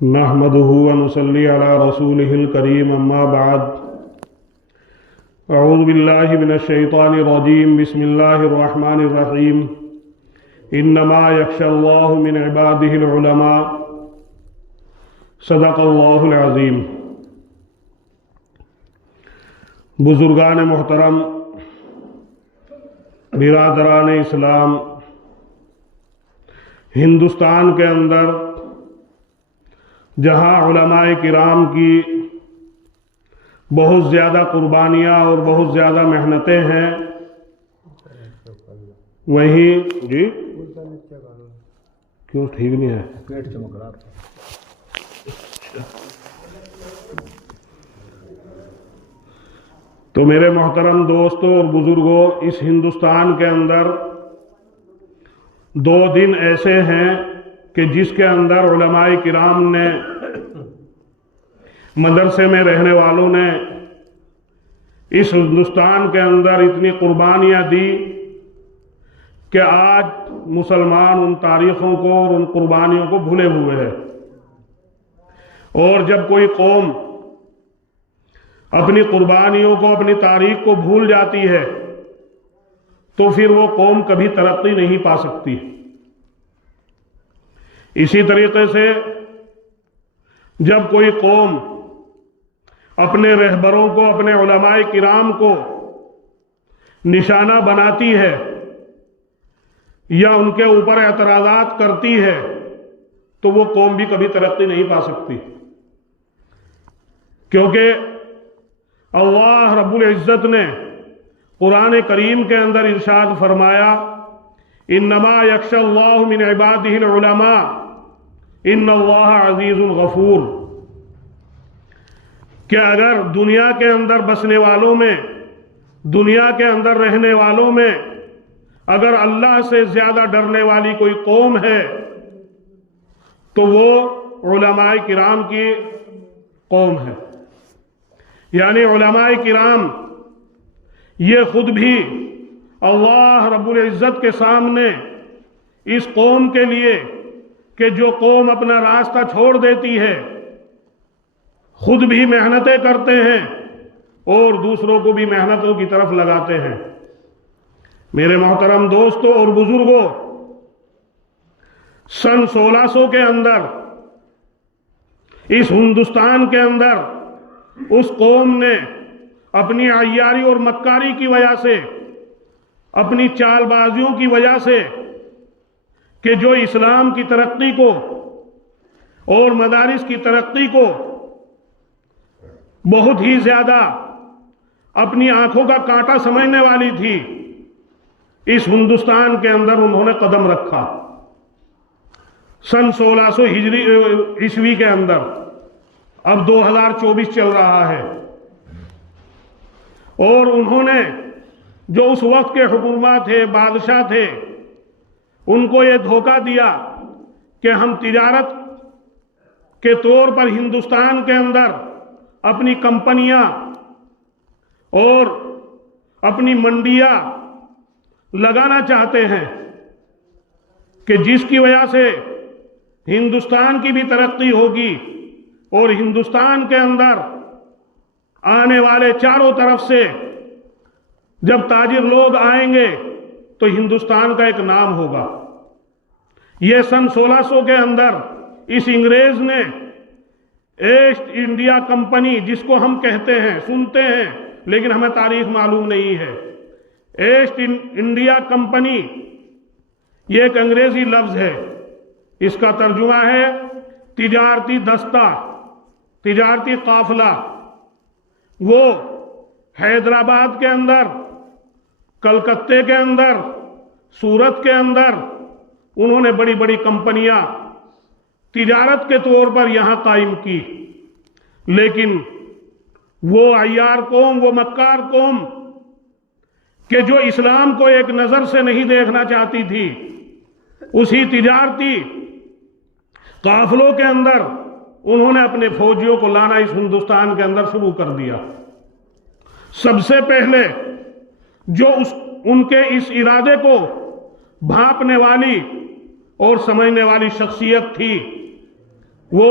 نحمده ونصلي على رسوله الكريم اما بعد اعوذ بالله من الشيطان الرجيم بسم الله الرحمن الرحيم انما يخشى الله من عباده العلماء صدق الله العظيم۔ بزرگان محترم، برادران اسلام، ہندوستان کے اندر جہاں علماء کرام کی بہت زیادہ قربانیاں اور بہت زیادہ محنتیں ہیں، وہیں جی کیوں ٹھیک نہیں ہے؟ پیٹ چمک رہا تھا۔ تو میرے محترم دوستوں اور بزرگوں، اس ہندوستان کے اندر 2 دن ایسے ہیں کہ جس کے اندر علماء کرام نے، مدرسے میں رہنے والوں نے اس ہندوستان کے اندر اتنی قربانیاں دی کہ آج مسلمان ان تاریخوں کو اور ان قربانیوں کو بھولے ہوئے ہیں۔ اور جب کوئی قوم اپنی قربانیوں کو، اپنی تاریخ کو بھول جاتی ہے تو پھر وہ قوم کبھی ترقی نہیں پا سکتی۔ اسی طریقے سے جب کوئی قوم اپنے رہبروں کو، اپنے علماء کرام کو نشانہ بناتی ہے یا ان کے اوپر اعتراضات کرتی ہے تو وہ قوم بھی کبھی ترقی نہیں پا سکتی، کیونکہ اللہ رب العزت نے قرآن کریم کے اندر ارشاد فرمایا، انما یخشی اللہ من عبادہ العلماء ان اللہ عزیز غفور، کہ اگر دنیا کے اندر بسنے والوں میں، دنیا کے اندر رہنے والوں میں اگر اللہ سے زیادہ ڈرنے والی کوئی قوم ہے تو وہ علماء کرام کی قوم ہے۔ یعنی علماء کرام یہ خود بھی اللہ رب العزت کے سامنے اس قوم کے لیے، کہ جو قوم اپنا راستہ چھوڑ دیتی ہے، خود بھی محنتیں کرتے ہیں اور دوسروں کو بھی محنتوں کی طرف لگاتے ہیں۔ میرے محترم دوستوں اور بزرگوں، سن 1600 کے اندر اس ہندوستان کے اندر اس قوم نے اپنی عیاری اور مکاری کی وجہ سے، اپنی چال بازیوں کی وجہ سے، کہ جو اسلام کی ترقی کو اور مدارس کی ترقی کو بہت ہی زیادہ اپنی آنکھوں کا کانٹا سمجھنے والی تھی، اس ہندوستان کے اندر انہوں نے قدم رکھا سن 1600 ہجری عیسوی کے اندر۔ اب 2024 چل رہا ہے، اور انہوں نے جو اس وقت کے حکومت تھے، بادشاہ تھے، ان کو یہ دھوکہ دیا کہ ہم تجارت کے طور پر ہندوستان کے اندر اپنی کمپنیاں اور اپنی منڈیاں لگانا چاہتے ہیں، کہ جس کی وجہ سے ہندوستان کی بھی ترقی ہوگی اور ہندوستان کے اندر آنے والے چاروں طرف سے جب تاجر لوگ آئیں گے تو ہندوستان کا ایک نام ہوگا۔ یہ سن 1600 کے اندر اس انگریز نے ایسٹ انڈیا کمپنی، جس کو ہم کہتے ہیں، سنتے ہیں لیکن ہمیں تاریخ معلوم نہیں ہے، ایسٹ انڈیا کمپنی یہ ایک انگریزی لفظ ہے، اس کا ترجمہ ہے تجارتی دستہ، تجارتی قافلہ۔ وہ حیدرآباد کے اندر، کلکتے کے اندر، سورت کے اندر انہوں نے بڑی بڑی کمپنیاں تجارت کے طور پر یہاں قائم کی، لیکن وہ عیار قوم، وہ مکار قوم کہ جو اسلام کو ایک نظر سے نہیں دیکھنا چاہتی تھی، اسی تجارتی قافلوں کے اندر انہوں نے اپنے فوجیوں کو لانا اس ہندوستان کے اندر شروع کر دیا۔ سب سے پہلے جو ان کے اس ارادے کو بھانپنے والی اور سمجھنے والی شخصیت تھی، وہ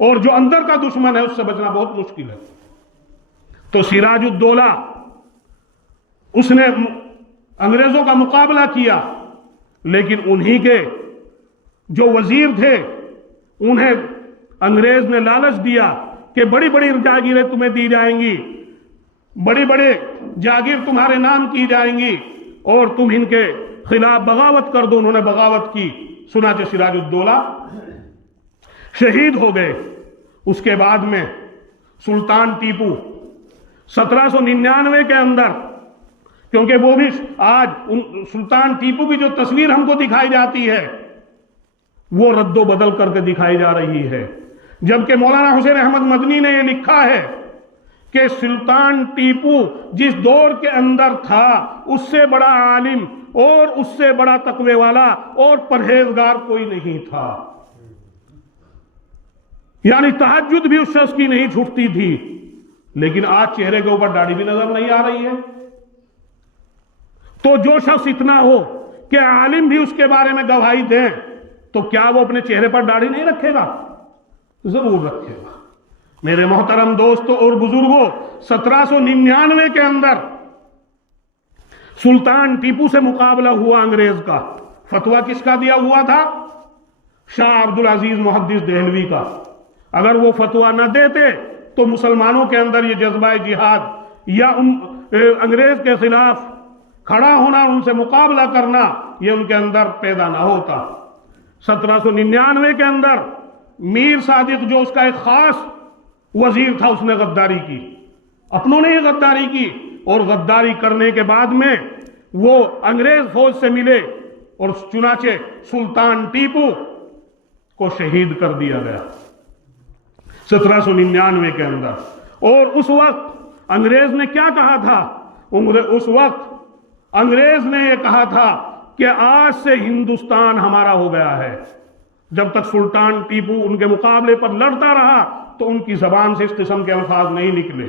اور جو اندر کا دشمن ہے اس سے بچنا بہت مشکل ہے۔ تو سراج الدولہ اس نے انگریزوں کا مقابلہ کیا، لیکن انہی کے جو وزیر تھے انہیں انگریز نے لالچ دیا کہ بڑی بڑی جاگیریں تمہیں دی جائیں گی، بڑی بڑے جاگیر تمہارے نام کی جائیں گی اور تم ان کے خلاف بغاوت کر دو۔ انہوں نے بغاوت کی، چنانچہ سراج الدولہ شہید ہو گئے۔ اس کے بعد میں سلطان ٹیپو 1799 کے اندر، کیونکہ وہ بھی آج سلطان ٹیپو کی جو تصویر ہم کو دکھائی جاتی ہے وہ رد و بدل کر کے دکھائی جا رہی ہے، جبکہ مولانا حسین احمد مدنی نے یہ لکھا ہے کہ سلطان ٹیپو جس دور کے اندر تھا اس سے بڑا عالم اور اس سے بڑا تقوی والا اور پرہیزگار کوئی نہیں تھا، یعنی تہجد بھی اس شخص کی نہیں چھوٹتی تھی۔ لیکن آج چہرے کے اوپر داڑھی بھی نظر نہیں آ رہی ہے۔ تو جو شخص اتنا ہو کہ عالم بھی اس کے بارے میں گواہی دیں تو کیا وہ اپنے چہرے پر داڑھی نہیں رکھے گا؟ ضرور رکھے گا۔ میرے محترم دوستوں اور بزرگوں، 1799 کے اندر سلطان ٹیپو سے مقابلہ ہوا انگریز کا۔ فتویٰ کس کا دیا ہوا تھا؟ شاہ عبدالعزیز محدث دہلوی کا۔ اگر وہ فتویٰ نہ دیتے تو مسلمانوں کے اندر یہ جذبہ جہاد یا انگریز کے خلاف کھڑا ہونا، ان سے مقابلہ کرنا، یہ ان کے اندر پیدا نہ ہوتا۔ 1799 کے اندر میر صادق جو اس کا ایک خاص وزیر تھا، اس نے غداری کی، اپنوں نے یہ غداری کی، اور غداری کرنے کے بعد میں وہ انگریز فوج سے ملے اور چنانچہ سلطان ٹیپو کو شہید کر دیا گیا 1799 کے اندر۔ اور اس وقت انگریز نے کیا کہا تھا؟ اس وقت انگریز نے یہ کہا تھا کہ آج سے ہندوستان ہمارا ہو گیا ہے۔ جب تک سلطان ٹیپو ان کے مقابلے پر لڑتا رہا تو ان کی زبان سے اس قسم کے الفاظ نہیں نکلے،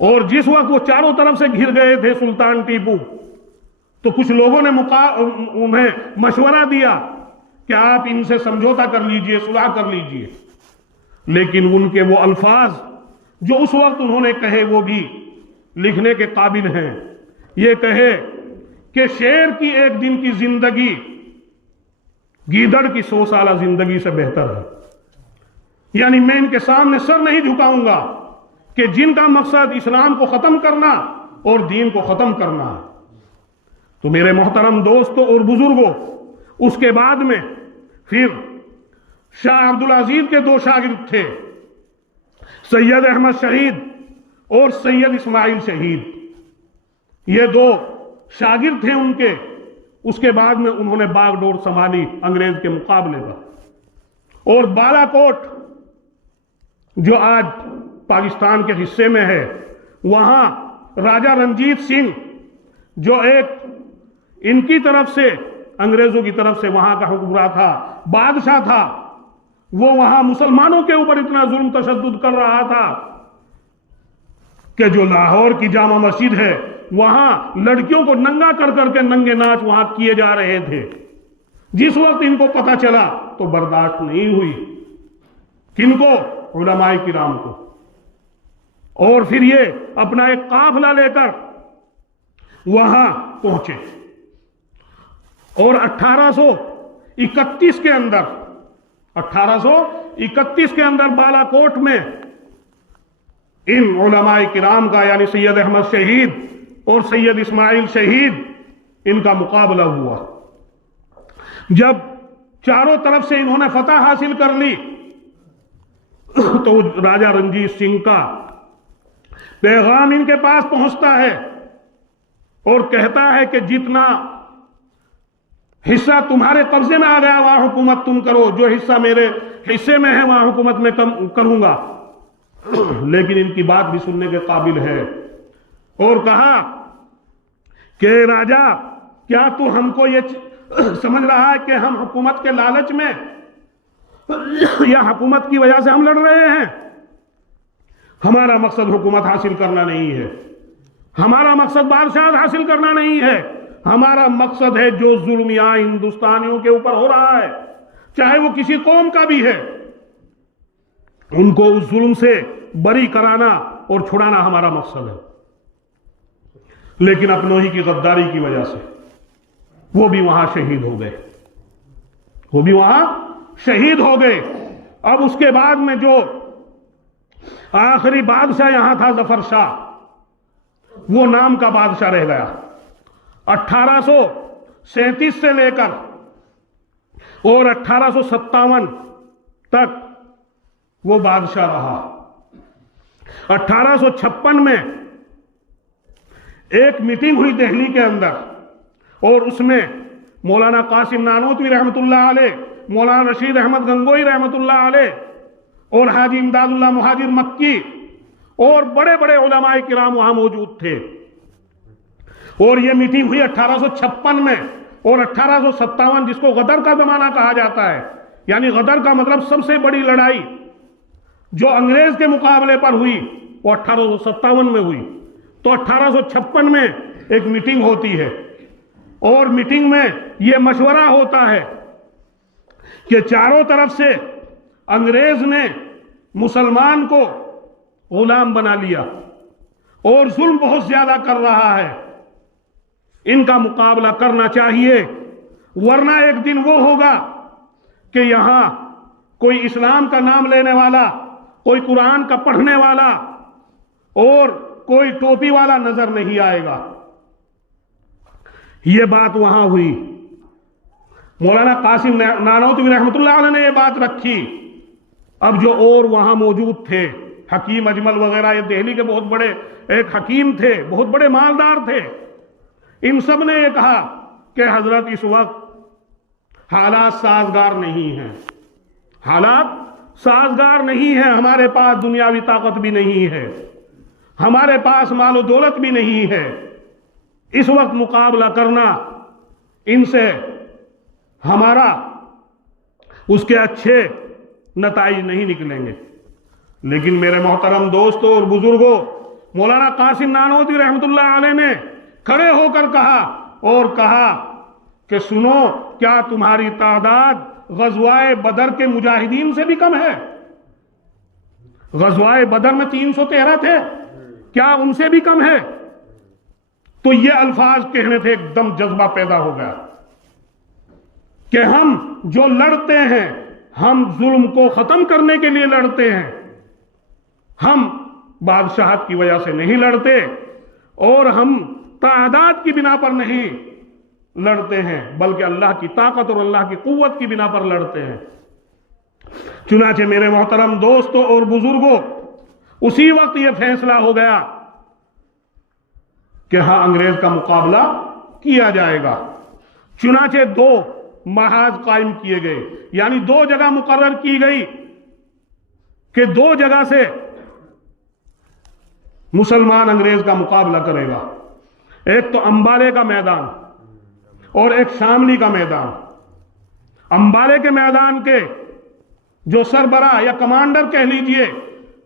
اور جس وقت وہ چاروں طرف سے گھر گئے تھے سلطان ٹیپو، تو کچھ لوگوں نے انہیں مشورہ دیا کہ آپ ان سے سمجھوتا کر لیجئے، صلح کر لیجئے، لیکن ان کے وہ الفاظ جو اس وقت انہوں نے کہے وہ بھی لکھنے کے قابل ہیں۔ یہ کہے کہ شیر کی ایک دن کی زندگی گیدڑ کی 100 سالہ زندگی سے بہتر ہے، یعنی میں ان کے سامنے سر نہیں جھکاؤں گا کہ جن کا مقصد اسلام کو ختم کرنا اور دین کو ختم کرنا ہے۔ تو میرے محترم دوستوں اور بزرگوں، اس کے بعد میں پھر شاہ عبدالعزیز کے 2 شاگرد تھے، سید احمد شہید اور سید اسماعیل شہید، یہ 2 شاگرد تھے ان کے۔ اس کے بعد میں انہوں نے باغ ڈور سنبھالی انگریز کے مقابلے پر، اور بالا کوٹ جو آج پاکستان کے حصے میں ہے، وہاں راجہ رنجیت سنگھ جو ایک ان کی طرف سے انگریزوں کی طرف سے وہاں کا حکمراں تھا، بادشاہ تھا، وہ وہاں مسلمانوں کے اوپر اتنا ظلم تشدد کر رہا تھا کہ جو لاہور کی جامع مسجد ہے وہاں لڑکیوں کو ننگا کر کر کے ننگے ناچ وہاں کیے جا رہے تھے۔ جس وقت ان کو پتہ چلا تو برداشت نہیں ہوئی، کن کو؟ علماء کرام کو، اور پھر یہ اپنا ایک قافلہ لے کر وہاں پہنچے، اور 1831 کے اندر بالا کوٹ میں ان علماء کرام کا، یعنی سید احمد شہید اور سید اسماعیل شہید، ان کا مقابلہ ہوا۔ جب چاروں طرف سے انہوں نے فتح حاصل کر لی تو راجہ رنجیت سنگھ کا پیغام ان کے پاس پہنچتا ہے اور کہتا ہے کہ جتنا حصہ تمہارے قبضے میں آ گیا وہاں حکومت تم کرو، جو حصہ میرے حصے میں ہے وہاں حکومت میں کروں گا۔ لیکن ان کی بات بھی سننے کے قابل ہے، اور کہا کہ راجہ کیا تو ہم کو یہ سمجھ رہا ہے کہ ہم حکومت کے لالچ میں یا حکومت کی وجہ سے ہم لڑ رہے ہیں؟ ہمارا مقصد حکومت حاصل کرنا نہیں ہے، ہمارا مقصد بادشاہ حاصل کرنا نہیں ہے، ہمارا مقصد ہے جو ظلم یہاں ہندوستانیوں کے اوپر ہو رہا ہے، چاہے وہ کسی قوم کا بھی ہے، ان کو اس ظلم سے بری کرانا اور چھڑانا ہمارا مقصد ہے، لیکن اپنوں ہی کی غداری کی وجہ سے وہ بھی وہاں شہید ہو گئے، وہ بھی وہاں شہید ہو گئے۔ اب اس کے بعد میں جو آخری بادشاہ یہاں تھا ظفر شاہ، وہ نام کا بادشاہ رہ گیا۔ 1837 سے لے کر اور 1857 تک وہ بادشاہ رہا۔ 1856 میں ایک میٹنگ ہوئی دہلی کے اندر، اور اس میں مولانا قاسم نانوتوی رحمت اللہ علیہ، مولانا رشید احمد گنگوئی رحمت اللہ علیہ، اور حاجی امداد اللہ مہاجر مکی اور بڑے بڑے علماء کرام وہاں موجود تھے۔ اور یہ میٹنگ ہوئی 1856 میں، اور 1857 جس کو غدر کا زمانہ کہا جاتا ہے، یعنی غدر کا مطلب سب سے بڑی لڑائی جو انگریز کے مقابلے پر ہوئی وہ 1857 میں ہوئی۔ تو 1856 میں ایک میٹنگ ہوتی ہے، اور میٹنگ میں یہ مشورہ ہوتا ہے کہ چاروں طرف سے انگریز نے مسلمان کو غلام بنا لیا اور ظلم بہت زیادہ کر رہا ہے، ان کا مقابلہ کرنا چاہیے، ورنہ ایک دن وہ ہوگا کہ یہاں کوئی اسلام کا نام لینے والا، کوئی قرآن کا پڑھنے والا اور کوئی ٹوپی والا نظر نہیں آئے گا۔ یہ بات وہاں ہوئی، مولانا قاسم نانوتوی رحمت اللہ علیہ نے یہ بات رکھی۔ اب جو اور وہاں موجود تھے، حکیم اجمل وغیرہ، یہ دہلی کے بہت بڑے ایک حکیم تھے، بہت بڑے مالدار تھے، ان سب نے یہ کہا کہ حضرت اس وقت حالات سازگار نہیں ہیں، حالات سازگار نہیں ہیں، ہمارے پاس دنیاوی طاقت بھی نہیں ہے، ہمارے پاس مال و دولت بھی نہیں ہے، اس وقت مقابلہ کرنا ان سے ہمارا اس کے اچھے نتائج نہیں نکلیں گے۔ لیکن میرے محترم دوستوں اور بزرگوں، مولانا قاسم نانوتوی رحمت اللہ علیہ نے کھڑے ہو کر کہا کہ سنو، کیا تمہاری تعداد غزوہ بدر کے مجاہدین سے بھی کم ہے؟ غزوہ بدر میں 313 تھے، کیا ان سے بھی کم ہے؟ تو یہ الفاظ کہنے تھے، ایک دم جذبہ پیدا ہو گیا کہ ہم جو لڑتے ہیں، ہم ظلم کو ختم کرنے کے لیے لڑتے ہیں، ہم بادشاہت کی وجہ سے نہیں لڑتے، اور ہم تعداد کی بنا پر نہیں لڑتے ہیں، بلکہ اللہ کی طاقت اور اللہ کی قوت کی بنا پر لڑتے ہیں۔ چنانچہ میرے محترم دوستوں اور بزرگوں، اسی وقت یہ فیصلہ ہو گیا کہ ہاں انگریز کا مقابلہ کیا جائے گا۔ چنانچہ 2 محاذ قائم کیے گئے، یعنی 2 جگہ مقرر کی گئی کہ 2 جگہ سے مسلمان انگریز کا مقابلہ کرے گا، ایک تو امبالے کا میدان اور ایک شاملی کا میدان۔ امبالے کے میدان کے جو سربراہ یا کمانڈر کہہ لیجئے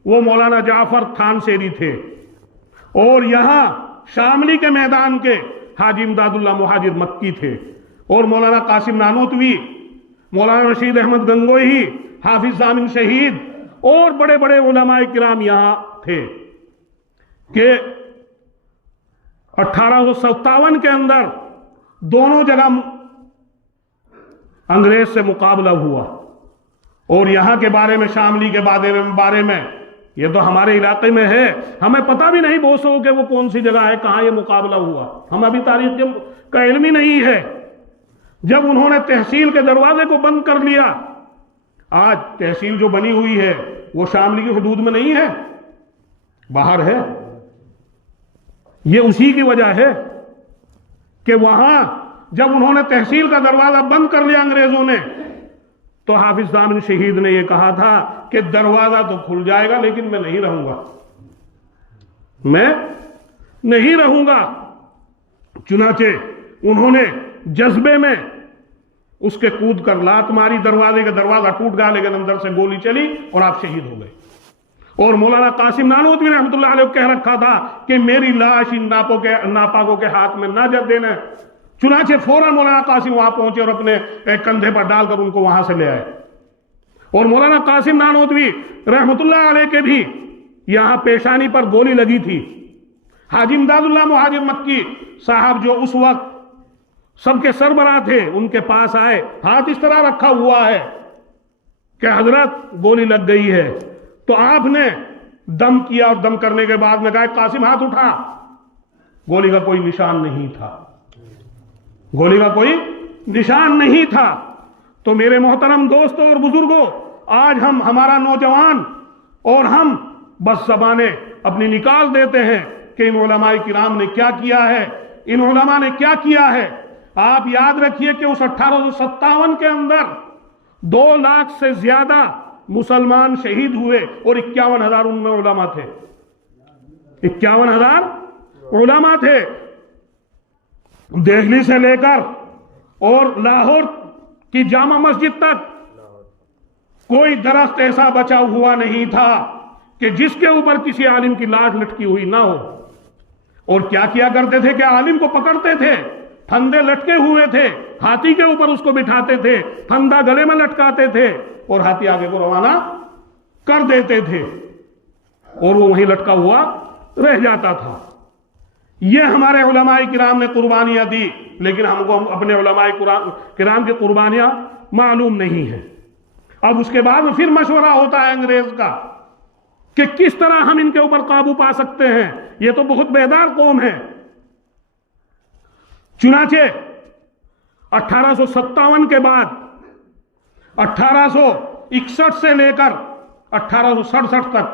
وہ مولانا جعفر تھانسیری تھے، اور یہاں شاملی کے میدان کے حاجی امداد اللہ مہاجر مکی تھے، اور مولانا قاسم نانوتوی، مولانا رشید احمد گنگوئی، حافظ ضامن شہید اور بڑے بڑے علماء کرام یہاں تھے کہ 1857 کے اندر دونوں جگہ انگریز سے مقابلہ ہوا۔ اور یہاں کے بارے میں، شاملی کے بارے میں، یہ تو ہمارے علاقے میں ہے، ہمیں پتہ بھی نہیں بوسو کہ وہ کون سی جگہ ہے، کہاں یہ مقابلہ ہوا، ہم ابھی تاریخ کا علم ہی نہیں ہے۔ جب انہوں نے تحصیل کے دروازے کو بند کر لیا، آج تحصیل جو بنی ہوئی ہے وہ شاملی کی حدود میں نہیں ہے، باہر ہے۔ یہ اسی کی وجہ ہے کہ وہاں جب انہوں نے تحصیل کا دروازہ بند کر لیا انگریزوں نے، تو حافظ ضامن شہید نے یہ کہا تھا کہ دروازہ تو کھل جائے گا لیکن میں نہیں رہوں گا، میں نہیں رہوں گا۔ چنانچہ انہوں نے جذبے میں اس کے کود کر لات ماری، دروازے کا دروازہ ٹوٹ گیا، لیکن اندر سے گولی چلی اور آپ شہید ہو گئے۔ اور مولانا قاسم نانوتوی رحمت اللہ علیہ کہہ رکھا تھا کہ میری لاش ان ناپاکوں کے ہاتھ میں نہ جب دینا۔ چنانچہ فوراً مولانا قاسم وہاں پہنچے اور اپنے کندھے پر ڈال کر ان کو وہاں سے لے آئے، اور مولانا قاسم نانوتوی رحمتullah علیہ کے بھی یہاں پیشانی پر گولی لگی تھی۔ حاجی امداد اللہ مہاجر مکی صاحب جو اس وقت سب کے سربراہ تھے، ان کے پاس آئے، ہاتھ اس طرح رکھا ہوا ہے کہ حضرت گولی لگ گئی ہے، تو آپ نے دم کیا اور دم کرنے کے بعد میں کہا قاسم ہاتھ اٹھا، گولی کا کوئی نشان نہیں تھا، گولی کا کوئی نشان نہیں تھا۔ تو میرے محترم دوستوں اور بزرگوں، آج ہمارا نوجوان اور ہم بس زبانیں اپنی نکال دیتے ہیں کہ ان علماء کرام نے کیا کیا ہے، ان علماء نے کیا کیا ہے۔ آپ یاد رکھیے کہ اس 1857 کے اندر 2 لاکھ سے زیادہ مسلمان شہید ہوئے اور 51,000 ان میں علماء تھے، 51,000 علماء تھے۔ دہلی سے لے کر اور لاہور کی جامع مسجد تک کوئی درخت ایسا بچا ہوا نہیں تھا کہ جس کے اوپر کسی عالم کی لاش لٹکی ہوئی نہ ہو۔ اور کیا کیا کرتے تھے کہ عالم کو پکڑتے تھے، پھندے لٹکے ہوئے تھے، ہاتھی کے اوپر اس کو بٹھاتے تھے، پھندا گلے میں لٹکاتے تھے اور ہاتھی آگے کو روانہ کر دیتے تھے اور وہ وہیں لٹکا ہوا رہ جاتا تھا۔ یہ ہمارے علماء کرام نے قربانیاں دی، لیکن ہم کو اپنے علماء کرام کی قربانیاں معلوم نہیں ہیں۔ اب اس کے بعد پھر مشورہ ہوتا ہے انگریز کا کہ کس طرح ہم ان کے اوپر قابو پا سکتے ہیں، یہ تو بہت بیدار قوم ہے۔ چنانچہ 1857 کے بعد 1861 سے لے کر 1867 تک،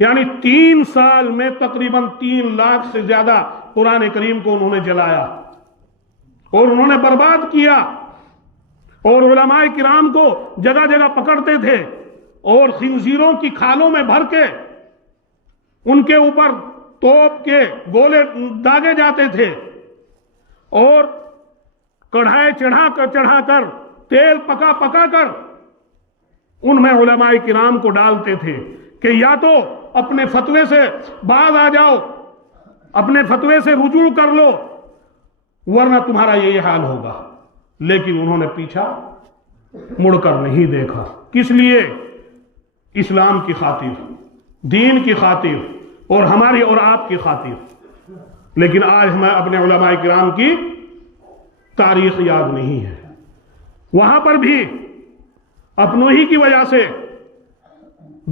یعنی 3 سال میں تقریباً 3 لاکھ سے زیادہ قرآن کریم کو انہوں نے جلایا اور انہوں نے برباد کیا، اور علماء کرام کو جگہ جگہ پکڑتے تھے اور خنزیروں کی کھالوں میں بھر کے ان کے اوپر توپ کے گولے داغے جاتے تھے اور کڑھائی چڑھا کر تیل پکا کر ان میں علماء کرام کو ڈالتے تھے کہ یا تو اپنے فتوے سے باز آ جاؤ، اپنے فتوے سے رجوع کر لو، ورنہ تمہارا یہ حال ہوگا۔ لیکن انہوں نے پیچھا مڑ کر نہیں دیکھا۔ کس لیے؟ اسلام کی خاطر، دین کی خاطر اور ہماری اور آپ کی خاطر۔ لیکن آج ہمیں اپنے علماء کرام کی تاریخ یاد نہیں ہے۔ وہاں پر بھی اپنوں ہی کی وجہ سے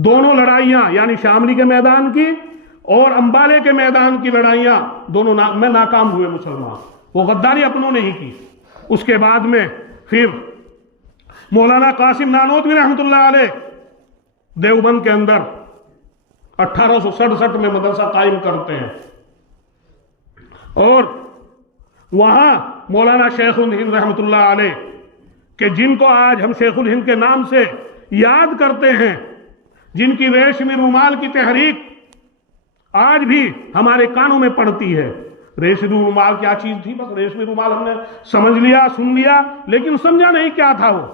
دونوں لڑائیاں، یعنی شاملی کے میدان کی اور امبالے کے میدان کی لڑائیاں دونوں میں ناکام ہوئے مسلمان۔ وہ غداری اپنوں نے ہی کی۔ اس کے بعد میں پھر مولانا قاسم نانوتوی رحمت اللہ علیہ دیوبند کے اندر 1867 میں مدرسہ قائم کرتے ہیں، اور وہاں مولانا شیخ الہند رحمت اللہ علیہ کہ جن کو آج ہم شیخ الہند کے نام سے یاد کرتے ہیں، جن کی ریشمی رومال کی تحریک آج بھی ہمارے کانوں میں پڑتی ہے۔ ریشمی رومال کیا چیز تھی؟ بس ریشمی رومال ہم نے سمجھ لیا، سن لیا، لیکن سمجھا نہیں کیا تھا وہ۔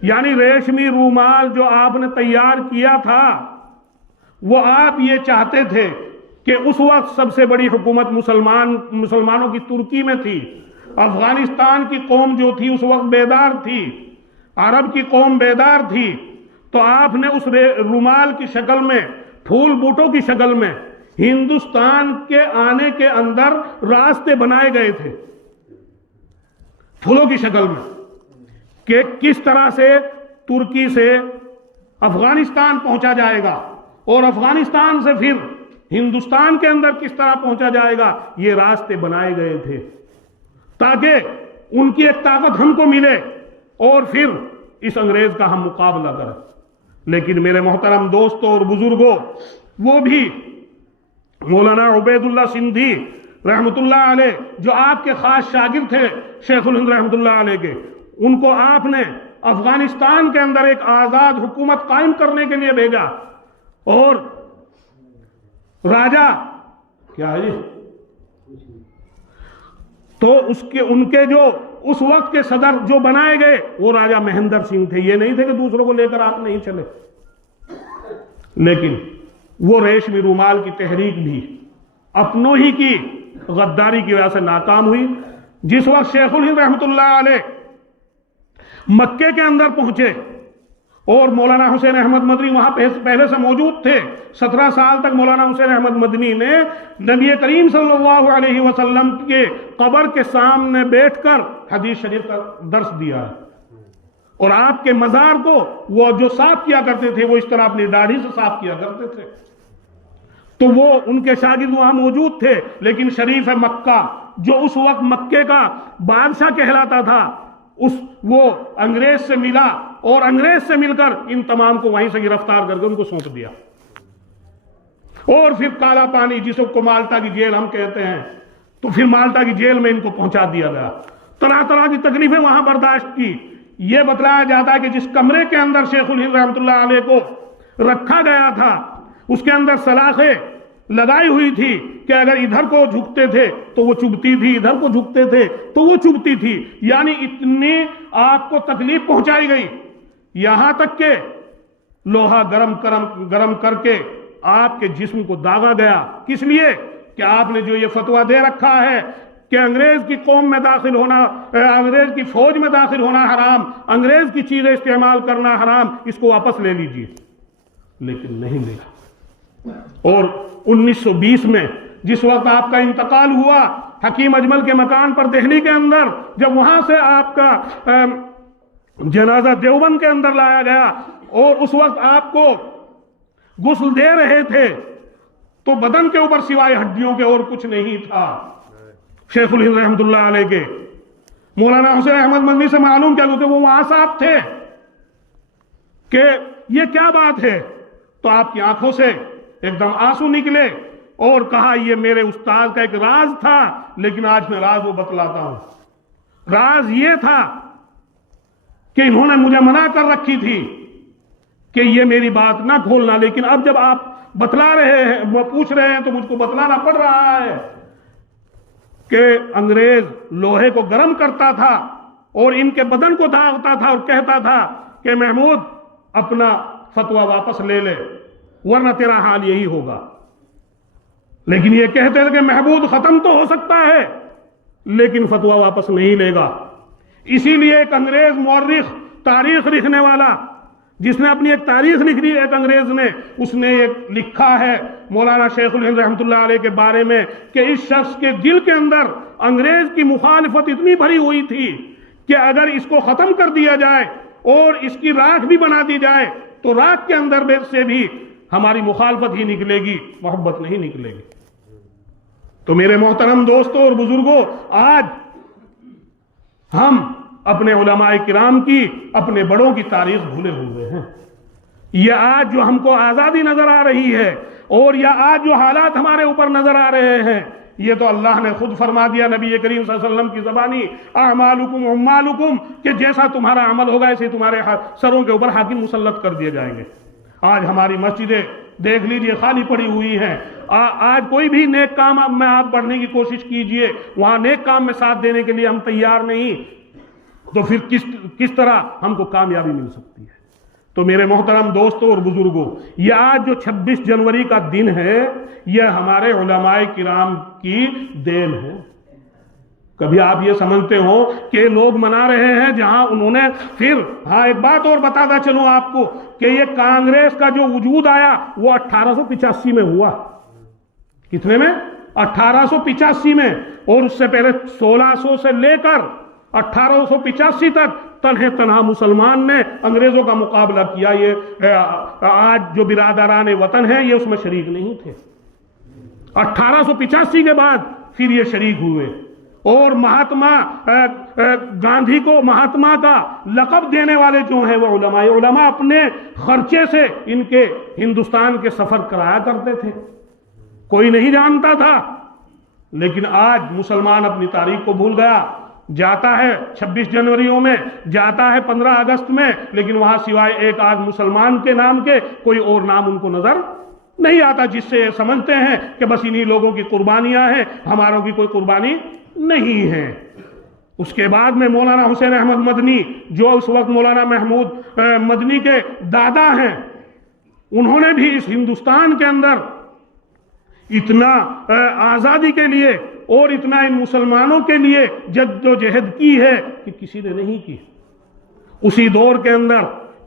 یعنی ریشمی رومال جو آپ نے تیار کیا تھا، وہ آپ یہ چاہتے تھے کہ اس وقت سب سے بڑی حکومت مسلمانوں کی ترکی میں تھی، افغانستان کی قوم جو تھی اس وقت بیدار تھی، عرب کی قوم بیدار تھی، تو آپ نے اس رومال کی شکل میں، پھول بوٹوں کی شکل میں ہندوستان کے آنے کے اندر راستے بنائے گئے تھے، پھولوں کی شکل میں، کہ کس طرح سے ترکی سے افغانستان پہنچا جائے گا اور افغانستان سے پھر ہندوستان کے اندر کس طرح پہنچا جائے گا، یہ راستے بنائے گئے تھے تاکہ ان کی ایک طاقت ہم کو ملے اور پھر اس انگریز کا ہم مقابلہ کریں۔ لیکن میرے محترم دوستوں اور بزرگوں، وہ بھی مولانا عبید اللہ سندھی رحمت اللہ علیہ جو آپ کے خاص شاگرد تھے شیخ الہند رحمت اللہ علیہ کے، ان کو آپ نے افغانستان کے اندر ایک آزاد حکومت قائم کرنے کے لیے بھیجا، اور راجہ کیا ہے جی، تو ان کے جو اس وقت کے صدر جو بنائے گئے وہ راجہ مہندر سنگھ تھے۔ یہ نہیں تھے کہ دوسروں کو لے کر آپ نہیں چلے، لیکن وہ ریشمی رومال کی تحریک بھی اپنوں ہی کی غداری کی وجہ سے ناکام ہوئی۔ جس وقت شیخ الہند رحمت اللہ علیہ مکے کے اندر پہنچے اور مولانا حسین احمد مدنی وہاں پہلے سے موجود تھے. 17 سال تک مولانا حسین احمد مدنی نے نبی کریم صلی اللہ علیہ وسلم کے قبر کے سامنے بیٹھ کر حدیث شریف کا درس دیا ہے. اور آپ کے مزار کو وہ جو صاف کیا کرتے تھے وہ اس طرح اپنی داڑھی سے صاف کیا کرتے تھے. تو وہ ان کے شاگرد وہاں موجود تھے. لیکن شریف مکہ جو اس وقت مکے کا بادشاہ کہلاتا تھا وہ انگریز سے ملا اور انگریز سے مل کر ان تمام کو وہیں سے گرفتار کر کے ان کو سونپ دیا. اور پھر کالا پانی جس کو مالٹا کی جیل ہم کہتے ہیں تو پھر مالٹا کی جیل میں ان کو پہنچا دیا گیا. طرح طرح کی تکلیفیں وہاں برداشت کی. یہ بتلایا جاتا ہے کہ جس کمرے کے اندر شیخ الہند رحمۃ اللہ علیہ کو رکھا گیا تھا اس کے اندر سلاخیں لگائی ہوئی تھی کہ اگر ادھر کو جھکتے تھے تو وہ چبھتی تھی, ادھر کو جھکتے تھے تو وہ چبھتی تھی. یعنی اتنی آپ کو تکلیف پہنچائی گئی یہاں تک کہ لوہا گرم کر کے آپ کے جسم کو داغا گیا. کس لیے کہ آپ نے جو یہ فتویٰ دے رکھا ہے کہ انگریز کی قوم میں داخل ہونا, انگریز کی فوج میں داخل ہونا حرام, انگریز کی چیزیں استعمال کرنا حرام, اس کو واپس لے لیجیے. لیکن نہیں لیا. اور 1920 میں جس وقت آپ کا انتقال ہوا حکیم اجمل کے مکان پر دہلی کے اندر, جب وہاں سے آپ کا جنازہ دیوبند کے اندر لایا گیا اور اس وقت آپ کو غسل دے رہے تھے تو بدن کے اوپر سوائے ہڈیوں کے اور کچھ نہیں تھا. شیخ الہند رحمۃ اللہ علیہ کے مولانا حسین احمد مدنی سے معلوم کیا ہوتے وہ وہاں صاحب تھے کہ یہ کیا بات ہے, تو آپ کی آنکھوں سے ایک دم آنسو نکلے اور کہا یہ میرے استاد کا ایک راز تھا لیکن آج میں راز وہ بتلاتا ہوں. راز یہ تھا کہ انہوں نے مجھے منع کر رکھی تھی کہ یہ میری بات نہ کھولنا, لیکن اب جب آپ بتلا رہے ہیں, وہ پوچھ رہے ہیں تو مجھ کو بتلانا پڑ رہا ہے کہ انگریز لوہے کو گرم کرتا تھا اور ان کے بدن کو داغتا تھا اور کہتا تھا کہ محمود اپنا فتویٰ واپس لے لے ورنہ تیرا حال یہی ہوگا. لیکن یہ کہتے تھے کہ محمود ختم تو ہو سکتا ہے لیکن فتویٰ واپس نہیں لے گا. اسی لیے ایک انگریز مورخ, تاریخ لکھنے والا, جس نے اپنی ایک تاریخ لکھی ایک انگریز نے, اس نے ایک لکھا ہے مولانا شیخ الہند رحمۃ اللہ علیہ کے بارے میں کہ اس شخص کے دل کے اندر انگریز کی مخالفت اتنی بھری ہوئی تھی کہ اگر اس کو ختم کر دیا جائے اور اس کی راکھ بھی بنا دی جائے تو راکھ کے اندر سے بھی ہماری مخالفت ہی نکلے گی, محبت نہیں نکلے گی. تو میرے محترم دوستوں اور بزرگوں, آج ہم اپنے علماء کرام کی, اپنے بڑوں کی تاریخ بھولے ہوئے ہیں. یہ آج جو ہم کو آزادی نظر آ رہی ہے اور یہ آج جو حالات ہمارے اوپر نظر آ رہے ہیں, یہ تو اللہ نے خود فرما دیا نبی کریم صلی اللہ علیہ وسلم کی زبانی, اعمالکم اعمالکم, کہ جیسا تمہارا عمل ہوگا ایسے تمہارے سروں کے اوپر حاکم مسلط کر دیے جائیں گے. آج ہماری مسجدیں دیکھ لیجئے خالی پڑی ہوئی ہیں. آج کوئی بھی نیک کام میں آپ بڑھنے کی کوشش کیجئے, وہاں نیک کام میں ساتھ دینے کے لیے ہم تیار نہیں, تو پھر کس طرح ہم کو کامیابی مل سکتی ہے. تو میرے محترم دوستوں اور بزرگوں, یہ آج جو 26 جنوری کا دن ہے یہ ہمارے علماء کرام کی دین ہے. کبھی آپ یہ سمجھتے ہو کہ لوگ منا رہے ہیں جہاں انہوں نے پھر, ہاں ایک بات اور بتاتا چلوں آپ کو کہ یہ کانگریس کا جو وجود آیا وہ 1885 میں ہوا. کتنے میں؟ 1885 میں. اور اس سے پہلے 1600 سے لے کر 1885 تک تنہا مسلمان نے انگریزوں کا مقابلہ کیا. یہ آج جو برادران وطن ہیں یہ اس میں شریک نہیں تھے. 1885 کے بعد پھر یہ شریک ہوئے اور مہاتما گاندھی کو مہاتما کا لقب دینے والے جو ہیں وہ علماء اپنے خرچے سے ان کے ہندوستان کے سفر کرایا کرتے تھے. کوئی نہیں جانتا تھا. لیکن آج مسلمان اپنی تاریخ کو بھول گیا, جاتا ہے 26 جنوریوں میں, جاتا ہے 15 اگست میں, لیکن وہاں سوائے ایک آدھ مسلمان کے نام کے کوئی اور نام ان کو نظر نہیں آتا, جس سے سمجھتے ہیں کہ بس انہی لوگوں کی قربانیاں ہیں, ہماروں کی کوئی قربانی نہیں ہے. اس کے بعد میں مولانا حسین احمد مدنی جو اس وقت مولانا محمود مدنی کے دادا ہیں, انہوں نے بھی اس ہندوستان کے اندر اتنا آزادی کے لیے اور اتنا ان مسلمانوں کے لیے جد و جہد کی ہے کہ کسی نے نہیں کی. اسی دور کے اندر